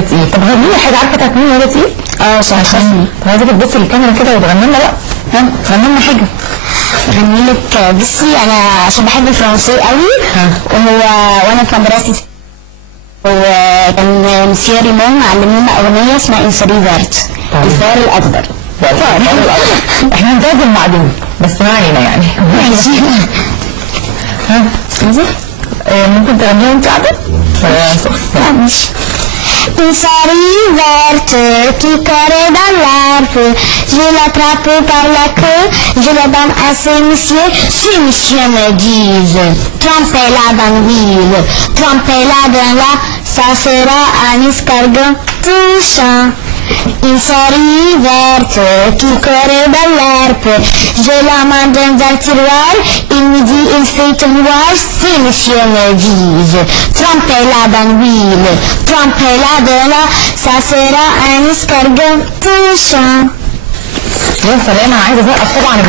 تقيل. طب غني لي حاجه، عارفه بتاعت مين ولا تقيل؟ صحيح. طب عايزاك تبصي للكاميرا كده وتغني لنا بقى. غني لنا حاجه. اغني لك. بصي انا عشان بحب الفرنسي قوي، وانا في مدرسه وكان مسيو ريمون علمنا اغنيه اسمها انسري فيرت، الفار الاخضر. احنا هنتعزم مع دول بس ما علينا يعني. ماشي. ممكن تغنيها وانت قاعده؟ ماشي. Insari verte qui corre dans l'arbre, je l'attrape par la queue, je la donne à ce monsieur. Si monsieur me dise, trempez-la dans l'huile, trempez-la dans là, ça sera un escargot touchant. Insari verte qui corre dans l'arbre, je la mets dans un tiroir, il me dit il fait noir. Si monsieur me dise, trempez-la dans l'huile, trempez-la dans là, ça sera un escargot touchant. يا سلام، انا عايزه اسقف طبعا.